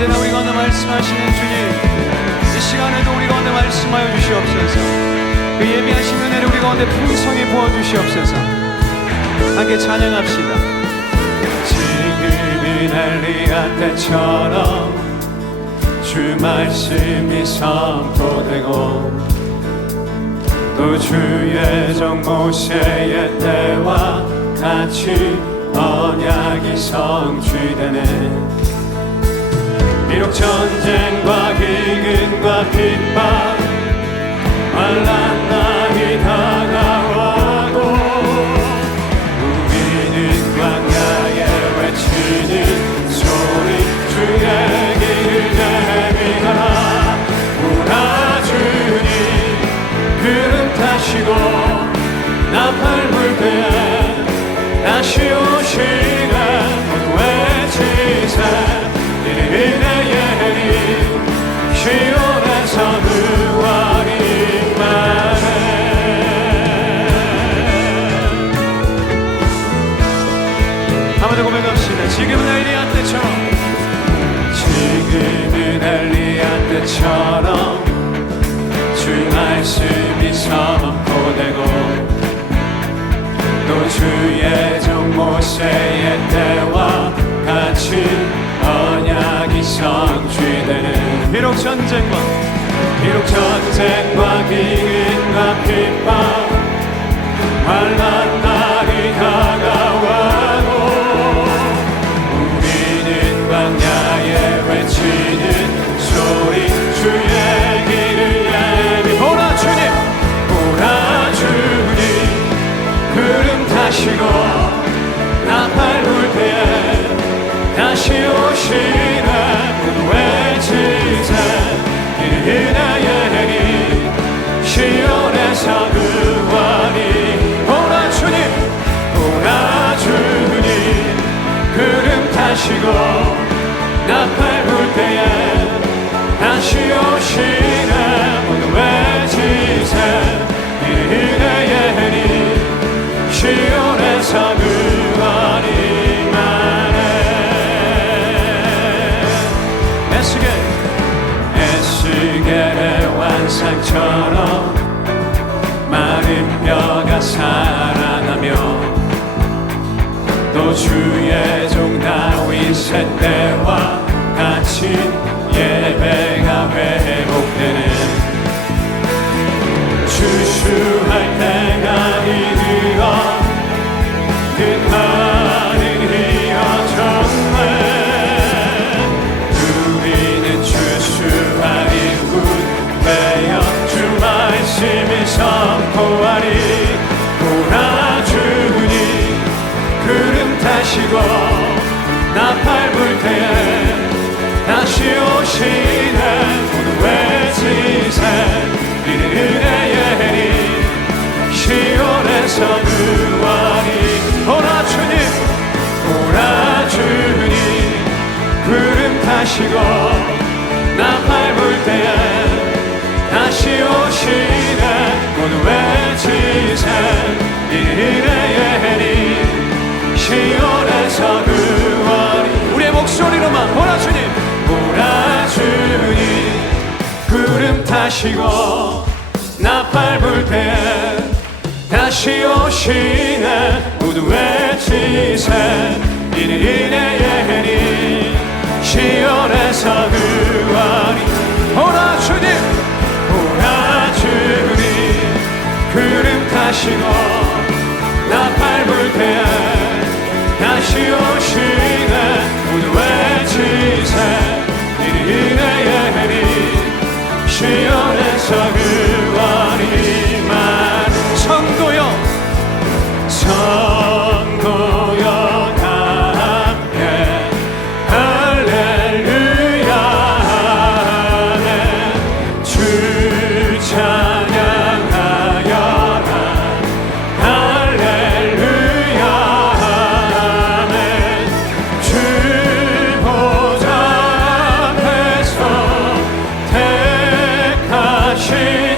언제나 우리 가운데 말씀하시는 주님 이 시간에도 우리 가운데 말씀하여 주시옵소서. 그 예비하신 은혜를 우리 가운데 풍성히 부어주시옵소서. 함께 찬양합시다. 지금이 엘리야 때처럼 주 말씀이 선포되고 또 주의 종 모세의 때와 같이 언약이 성취되네 비록 전쟁과 기근과 핍박 만난 한번더 고백합시다 지금은 엘리야 때처럼 지금은 엘리야 때처럼 주 말씀이 선포되고 또 주의 종 모세의 때와 같이 언약이 성취되는 비록 전쟁과 비록 전쟁과 기근과 핍박 환난 그원이 오라 주님 오라 주님 구름 타시고 나팔 불 때에 다시 오시네. 모두 외치세. 이 은혜의 해리 시온에서 그원이 말해 에스겔 에스겔의 완상처럼 마른 뼈가 살아나며 또 주의 종 다윗의 때와 같이 예배 무한히 오라 주님. 오라 주님. 구름 타시고 나팔 불 때에 다시 오시네. 모두 외치세. 해리. 시온에서 구원이. 우리의 목소리로만. 오라 주님. 오라 주님. 구름 타시고 나팔 불 때에 다시 오시네 모두 외치세. 이는 은혜의 해리. 시온에서 구원이 오라 주님. 오라 주님. 구름 타시고 나팔 불 때에 다시 오시네 모두 외치세. 이는 은혜의 해리. 시온에서 구 change.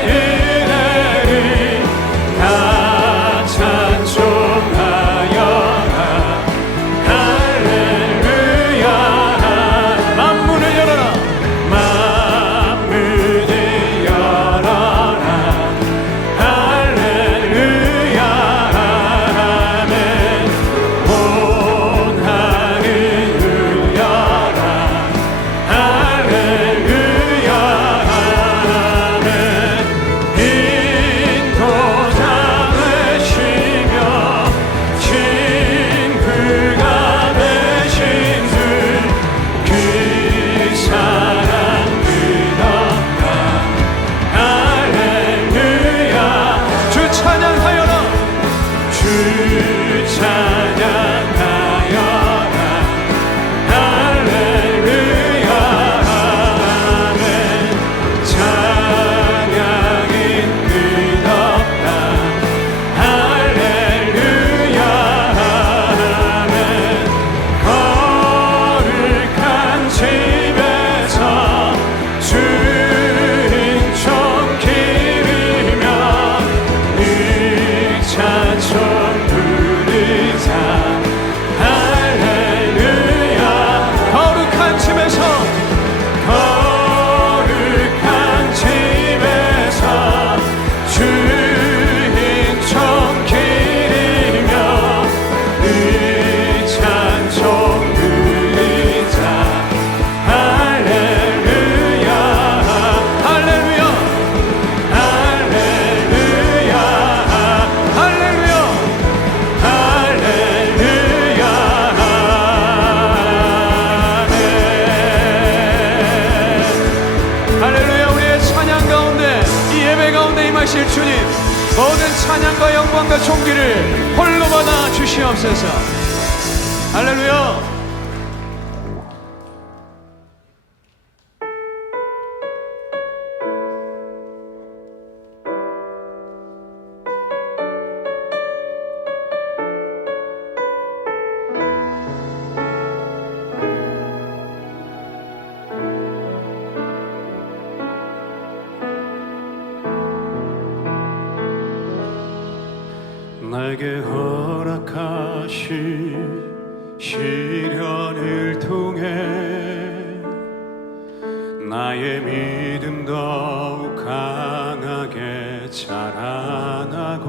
나의 믿음 더욱 강하게 자라나고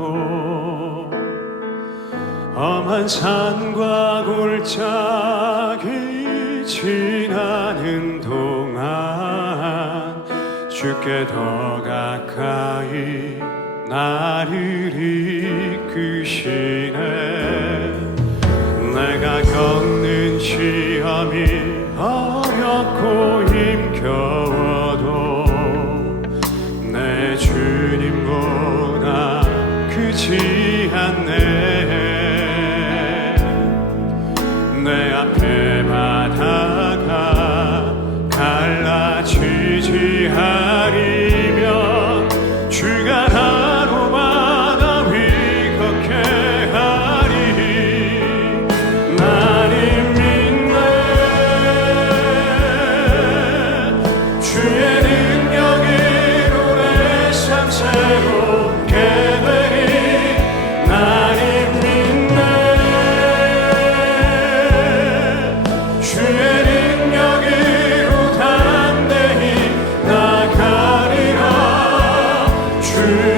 험한 산과 골짜기 지나는 동안 주께 더 가까이 나를 이끄시네. 내가 겪는 시험이 Spirit.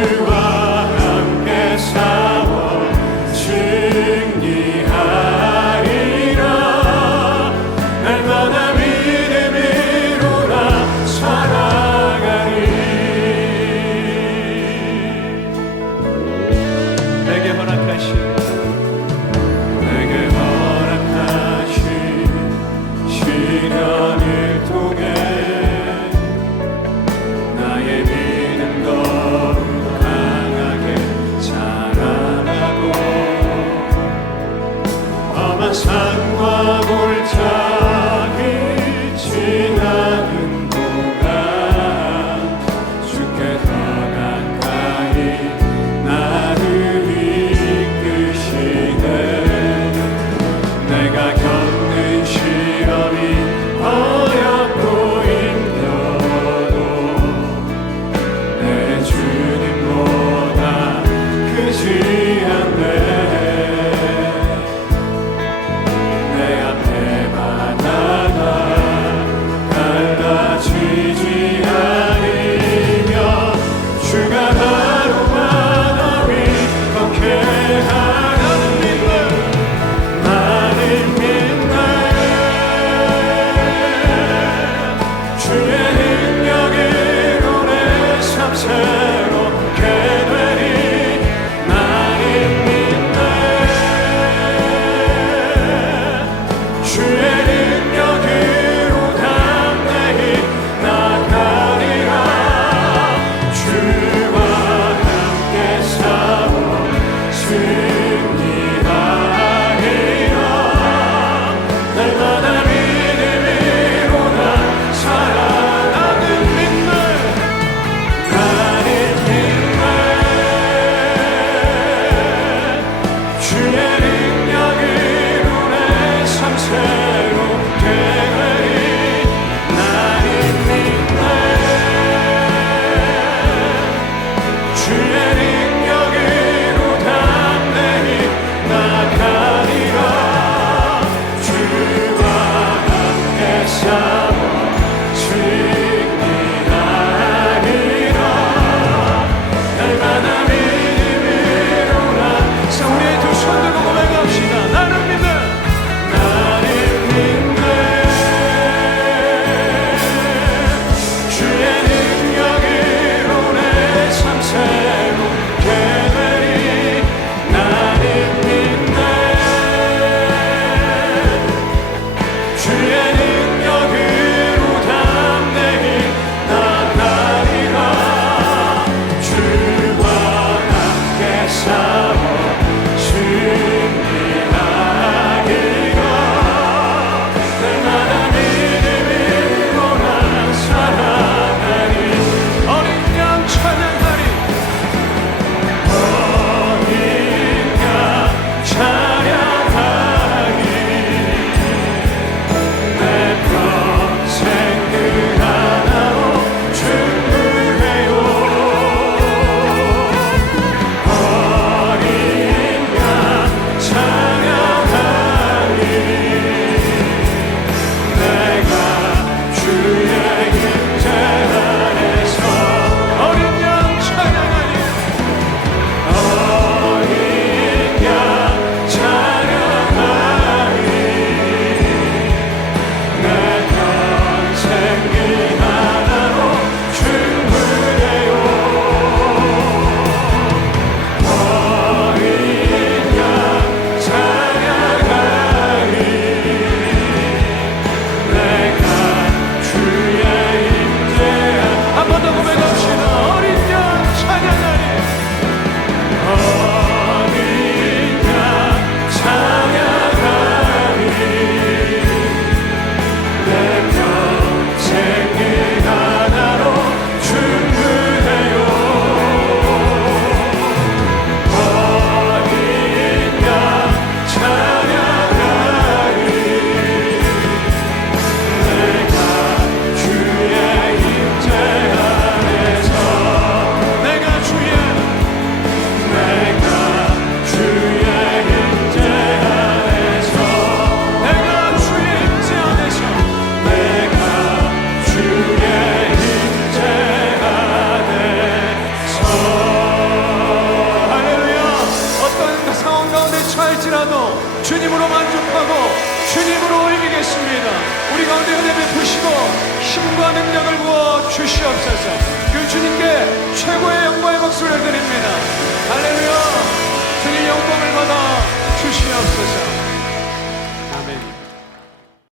Trinity.